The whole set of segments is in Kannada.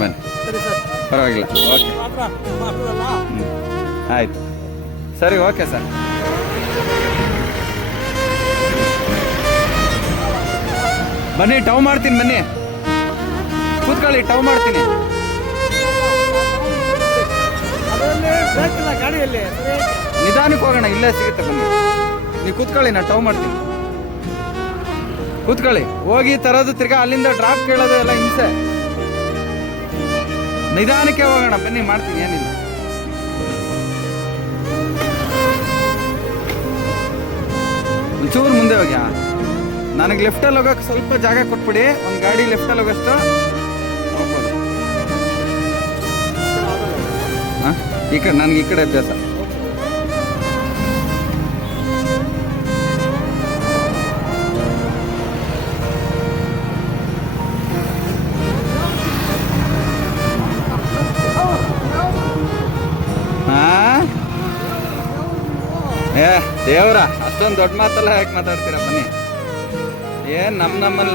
ಬನ್ನಿ, ಸರಿ ಸರ್. ಪರವಾಗಿಲ್ಲ. ಓಕೆ, ಮಾತ್ರ ಮಾತ್ರದಲ್ಲ. ಆಯ್ತು, ಸರಿ, ಓಕೆ ಸರ್. ಬನ್ನಿ, ಟವ್ ಮಾಡ್ತೀನಿ, ಬನ್ನಿ ಕೂತ್ಕೊಳ್ಳಿ, ಟವ್ ಮಾಡ್ತೀನಿ. ಅದರಲ್ಲಿ ಬ್ರೇಕ್ ಇಲ್ಲ ಗಾಡಿಯಲ್ಲಿ. ನಿಧಾನಕ್ಕೆ ಹೋಗೋಣ, ಇಲ್ಲೇ ಸಿಗುತ್ತೆ, ಬನ್ನಿ. ನೀವು ಕೂತ್ಕೊಳ್ಳಿ, ನಾನು ಟವ್ ಮಾಡ್ತೀನಿ. ಕೂತ್ಕೊಳ್ಳಿ. ಹೋಗಿ ತರೋದು, ತಿರ್ಗಾ ಅಲ್ಲಿಂದ ಡ್ರಾಪ್ ಕೇಳೋದು ಎಲ್ಲ ಹಿಂಸೆ. ನಿಧಾನಕ್ಕೆ ಹೋಗೋಣ, ಬನ್ನಿ, ಮಾಡ್ತೀನಿ, ಏನಿಲ್ಲ. ಒಂಚೂರು ಮುಂದೆ ಹೋಗಿ. ನನಗೆ ಲೆಫ್ಟಲ್ಲಿ ಹೋಗೋಕೆ ಸ್ವಲ್ಪ ಜಾಗ ಕೊಟ್ಬಿಡಿ. ಒಂದು ಗಾಡಿ ಲೆಫ್ಟಲ್ಲಿ ಹೋಗೋಷ್ಟು ಹೋಗ್ಬೋದು. ಹಾಂ, ಈ ಕಡೆ ನನಗೆ ಈ ಕಡೆ ಅಭ್ಯಾಸ. ಹಾಂ, ಏ ದೇವ್ರ, ಅಷ್ಟೊಂದು ದೊಡ್ಡ ಮಾತೆಲ್ಲ ಯಾಕೆ ಮಾತಾಡ್ತೀರಾ? ಬನ್ನಿ. ಏನು ನಮ್ಮಲ್ಲಿ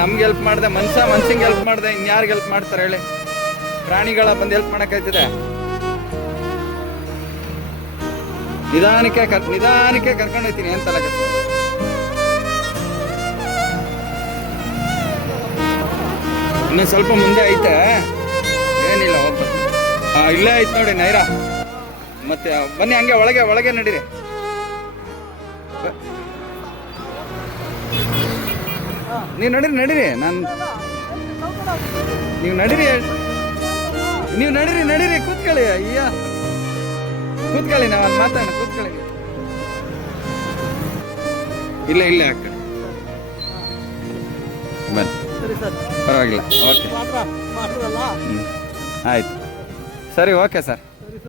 ನಮ್ಗೆ ಹೆಲ್ಪ್ ಮಾಡಿದೆ, ಮನುಷ್ಯಂಗೆ ಹೆಲ್ಪ್ ಮಾಡಿದೆ, ಇನ್ಯಾರಿಗೆ ಹೆಲ್ಪ್ ಮಾಡ್ತಾರೆ ಹೇಳಿ? ಪ್ರಾಣಿಗಳ ಬಂದು ಹೆಲ್ಪ್ ಮಾಡೋಕ್ಕಾಯ್ತದೆ? ನಿಧಾನಕ್ಕೆ ಕರ್ಕೊಂಡು ಹೋಗ್ತೀನಿ. ಏನು ತಲೆ ಕೆಡ್ಸ್ಕೊಬೇಡಿ. ಇನ್ನೂ ಸ್ವಲ್ಪ ಮುಂದೆ ಐತೆ, ಏನಿಲ್ಲ, ಹೋಗ್ಬೋದು. ಇಲ್ಲೇ ಐತೆ ನೋಡಿ ನೈರಾ. ಮತ್ತೆ ಬನ್ನಿ, ಹಂಗೆ ಒಳಗೆ ನಡೀರಿ. ನೀವು ನಡೀರಿ, ನೀವು ನಡೀರಿ, ಕೂತ್ಕೊಳ್ಳಿ. ಅಯ್ಯ, ಕೂತ್ಕೊಳ್ಳಿ, ನಾವು ಅಲ್ಲಿ ಮಾತಾಡೋಣ, ಕೂತ್ಕೊಳ್ಳಿ. ಇಲ್ಲೇ ಆ ಕಡೆ ಬನ್ನಿ, ಸರಿ ಸರ್. ಪರವಾಗಿಲ್ಲ. ಓಕೆ, ಮಾತ್ರ ಮಾತ್ರದಲ್ಲ. ಆಯ್ತು, ಸರಿ, ಓಕೆ ಸರ್.